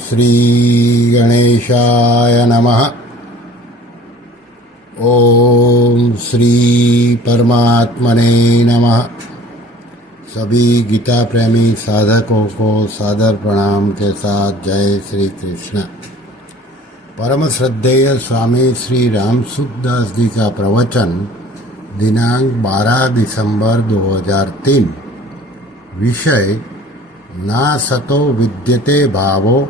श्री गणेशाय नमः। ओम श्री परमात्मने नमः। सभी गीता प्रेमी साधकों को सादर प्रणाम के साथ जय श्री कृष्ण। परम श्रद्धेय स्वामी श्री रामसुखदास जी का प्रवचन दिनांक 12 दिसंबर 2003। विषय ना सतो विद्यते भावो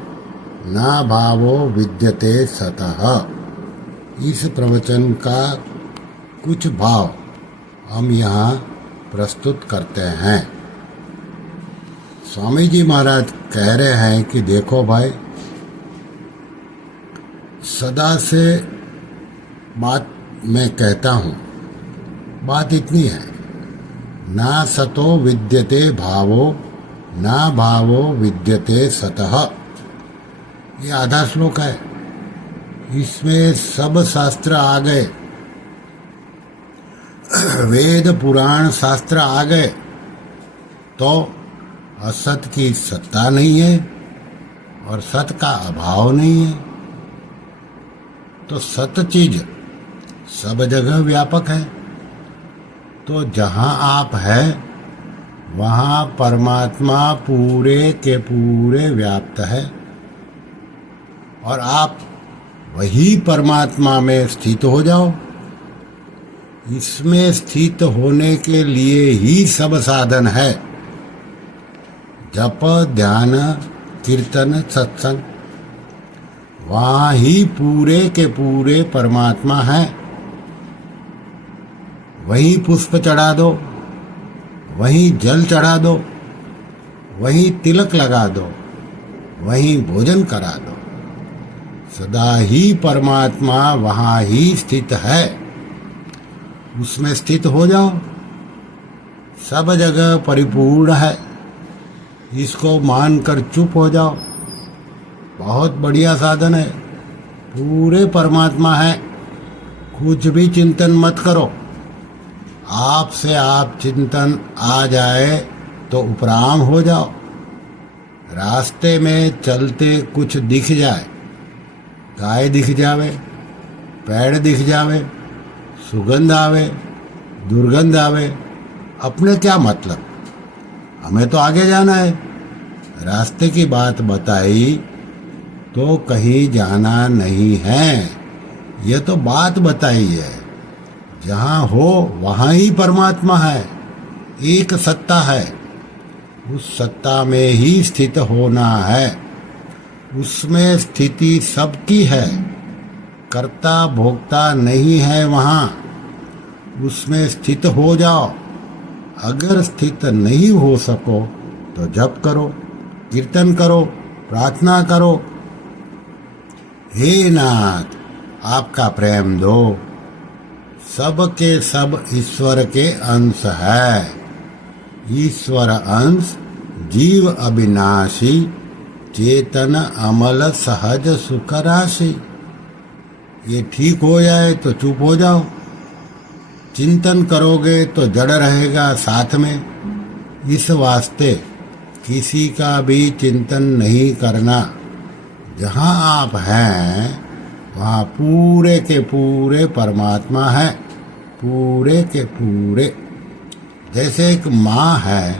ना भावो विद्यते सतः। इस प्रवचन का कुछ भाव हम यहाँ प्रस्तुत करते हैं। स्वामी जी महाराज कह रहे हैं कि देखो भाई, सदा से बात मैं कहता हूँ, बात इतनी है, ना सतो विद्यते भावो ना भावो विद्यते सतः। ये आधा श्लोक है, इसमें सब शास्त्र आ गए, वेद पुराण शास्त्र आ गए, तो असत की सत्ता नहीं है और सत का अभाव नहीं है। तो सत चीज सब जगह व्यापक है। तो जहाँ आप हैं वहाँ परमात्मा पूरे के पूरे व्याप्त है और आप वही परमात्मा में स्थित हो जाओ। इसमें स्थित होने के लिए ही सब साधन है, जप ध्यान कीर्तन सत्संग। वहाँ ही पूरे के पूरे परमात्मा है। वहीं पुष्प चढ़ा दो, वहीं जल चढ़ा दो, वहीं तिलक लगा दो, वहीं भोजन करा दो। सदा ही परमात्मा वहाँ ही स्थित है, उसमें स्थित हो जाओ। सब जगह परिपूर्ण है, इसको मानकर चुप हो जाओ। बहुत बढ़िया साधन है, पूरे परमात्मा है। कुछ भी चिंतन मत करो। आपसे आप चिंतन आ जाए तो उपराम हो जाओ। रास्ते में चलते कुछ दिख जाए, गाय दिख जावे, पेड़ दिख जावे, सुगंध आवे, दुर्गंध आवे, अपने क्या मतलब, हमें तो आगे जाना है। रास्ते की बात बताई तो कहीं जाना नहीं है, ये तो बात बताई है। जहाँ हो वहाँ ही परमात्मा है, एक सत्ता है, उस सत्ता में ही स्थित होना है। उसमें स्थिति सबकी है, कर्ता भोक्ता नहीं है वहाँ। उसमें स्थित हो जाओ। अगर स्थित नहीं हो सको तो जप करो, कीर्तन करो, प्रार्थना करो। हे नाथ, आपका प्रेम दो। सब के सब ईश्वर के अंश है। ईश्वर अंश जीव अविनाशी, चेतन अमल सहज सुख राशि। ये ठीक हो जाए तो चुप हो जाओ। चिंतन करोगे तो जड़ रहेगा साथ में। इस वास्ते किसी का भी चिंतन नहीं करना। जहाँ आप हैं वहाँ पूरे के पूरे परमात्मा है, पूरे के पूरे। जैसे एक माँ है,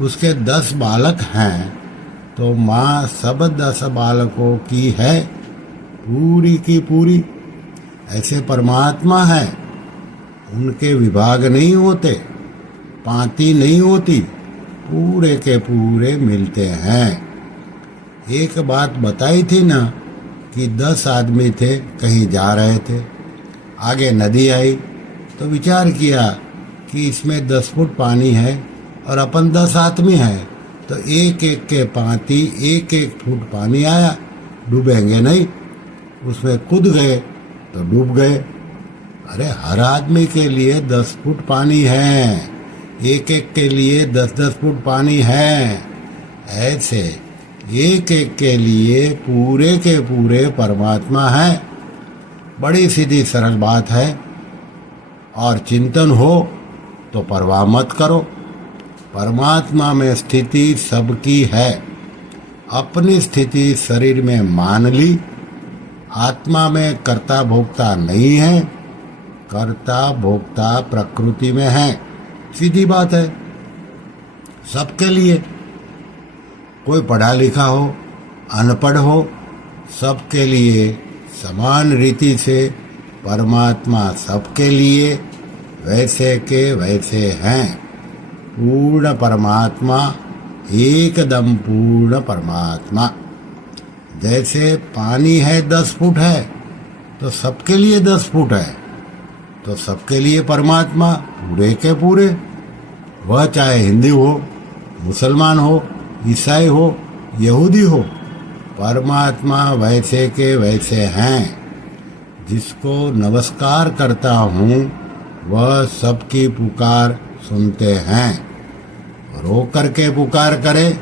उसके 10 बालक हैं, तो माँ सब 10 बालकों की है, पूरी की पूरी। ऐसे परमात्मा है, उनके विभाग नहीं होते, पांति नहीं होती, पूरे के पूरे मिलते हैं। एक बात बताई थी ना कि 10 आदमी थे, कहीं जा रहे थे, आगे नदी आई तो विचार किया कि इसमें 10 फुट पानी है और अपन 10 आदमी हैं, तो एक एक के पांति 1-1 फुट पानी आया, डूबेंगे नहीं। उसमें कूद गए तो डूब गए। अरे हर आदमी के लिए 10 फुट पानी है, एक एक के लिए 10-10 फुट पानी है। ऐसे एक एक के लिए पूरे के पूरे परमात्मा है। बड़ी सीधी सरल बात है। और चिंतन हो तो परवाह मत करो। परमात्मा में स्थिति सबकी है। अपनी स्थिति शरीर में मान ली, आत्मा में कर्ता भोक्ता नहीं है, कर्ता भोक्ता प्रकृति में है। सीधी बात है। सबके लिए, कोई पढ़ा लिखा हो अनपढ़ हो, सबके लिए समान रीति से परमात्मा सबके लिए वैसे के वैसे हैं। पूर्ण परमात्मा, एकदम पूर्ण परमात्मा। जैसे पानी है 10 फुट है तो सबके लिए 10 फुट है, तो सबके लिए परमात्मा पूरे के पूरे। वह चाहे हिंदू हो, मुसलमान हो, ईसाई हो, यहूदी हो, परमात्मा वैसे के वैसे हैं। जिसको नमस्कार करता हूँ वह सबकी पुकार सुनते हैं। रो करके पुकार करे,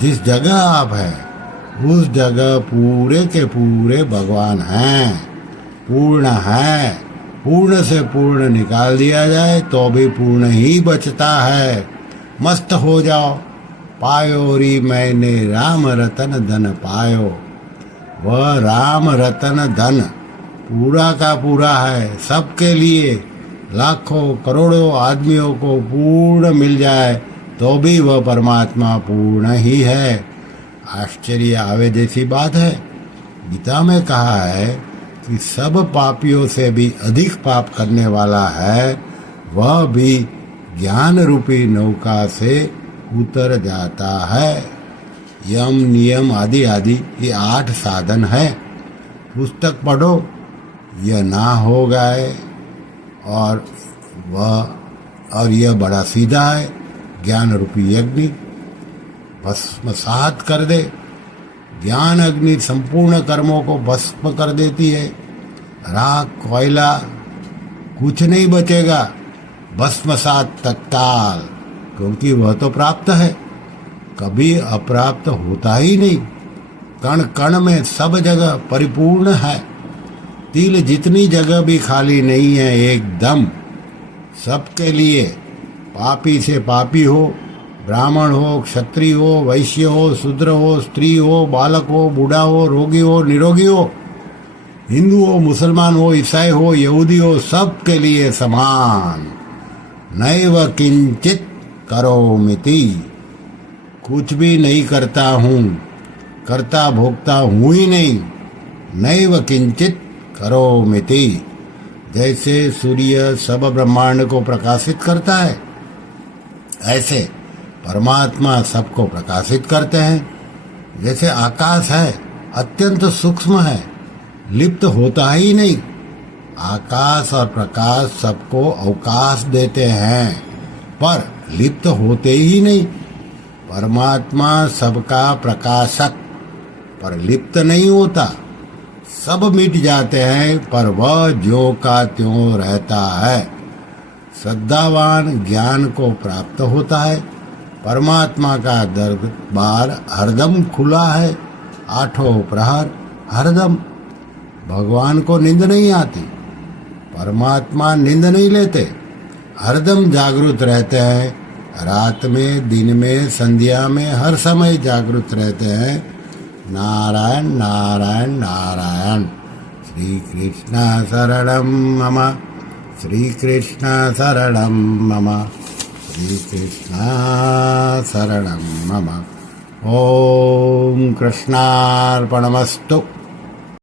जिस जगह आप हैं उस जगह पूरे के पूरे भगवान हैं, पूर्ण है। पूर्ण से पूर्ण निकाल दिया जाए तो भी पूर्ण ही बचता है। मस्त हो जाओ, पायो री मैंने राम रतन धन पायो। वह राम रतन धन पूरा का पूरा है, सबके लिए। लाखों करोड़ों आदमियों को पूर्ण मिल जाए तो भी वह परमात्मा पूर्ण ही है। आश्चर्य आवे जैसी बात है। गीता में कहा है कि सब पापियों से भी अधिक पाप करने वाला है, वह भी ज्ञान रूपी नौका से उतर जाता है। यम नियम आदि आदि ये 8 साधन है। पुस्तक पढ़ो, यह ना हो गए और यह बड़ा सीधा है। ज्ञान रूपी अग्नि भस्मसात कर दे। ज्ञान अग्नि संपूर्ण कर्मों को भस्म कर देती है। राख कोयला कुछ नहीं बचेगा, भस्मसात तत्काल, क्योंकि वह तो प्राप्त है, कभी अप्राप्त होता ही नहीं। कण कण में सब जगह परिपूर्ण है। तिल जितनी जगह भी खाली नहीं है, एकदम सबके लिए। पापी से पापी हो, ब्राह्मण हो, क्षत्रिय हो, वैश्य हो, शूद्र हो, स्त्री हो, बालक हो, बूढ़ा हो, रोगी हो, निरोगी हो, हिंदू हो, मुसलमान हो, ईसाई हो, यहूदी हो, सबके लिए समान। नैव किंचित करोमिति, कुछ भी नहीं करता हूँ, कर्ता भोक्ता हूँ ही नहीं। नैव किंचित करोमिति, जैसे सूर्य सब ब्रह्मांड को प्रकाशित करता है, ऐसे परमात्मा सबको प्रकाशित करते हैं। जैसे आकाश है, अत्यंत सूक्ष्म है, लिप्त होता ही नहीं। आकाश और प्रकाश सबको अवकाश देते हैं, पर लिप्त होते ही नहीं। परमात्मा सबका प्रकाशक, पर लिप्त नहीं होता। सब मिट जाते हैं, पर वह ज्यों का त्यों रहता है। श्रद्धावान ज्ञान को प्राप्त होता है। परमात्मा का दरबार हरदम खुला है, 8 प्रहर हरदम। भगवान को नींद नहीं आती, परमात्मा नींद नहीं लेते, हरदम जागृत रहते हैं। रात में, दिन में, संध्या में, हर समय जागृत रहते हैं। नारायण नारायण नारायण। श्री कृष्ण शरणं मम, श्री कृष्ण शरणं मम, श्री कृष्ण शरणं मम। ओम कृष्णार्पणमस्तु।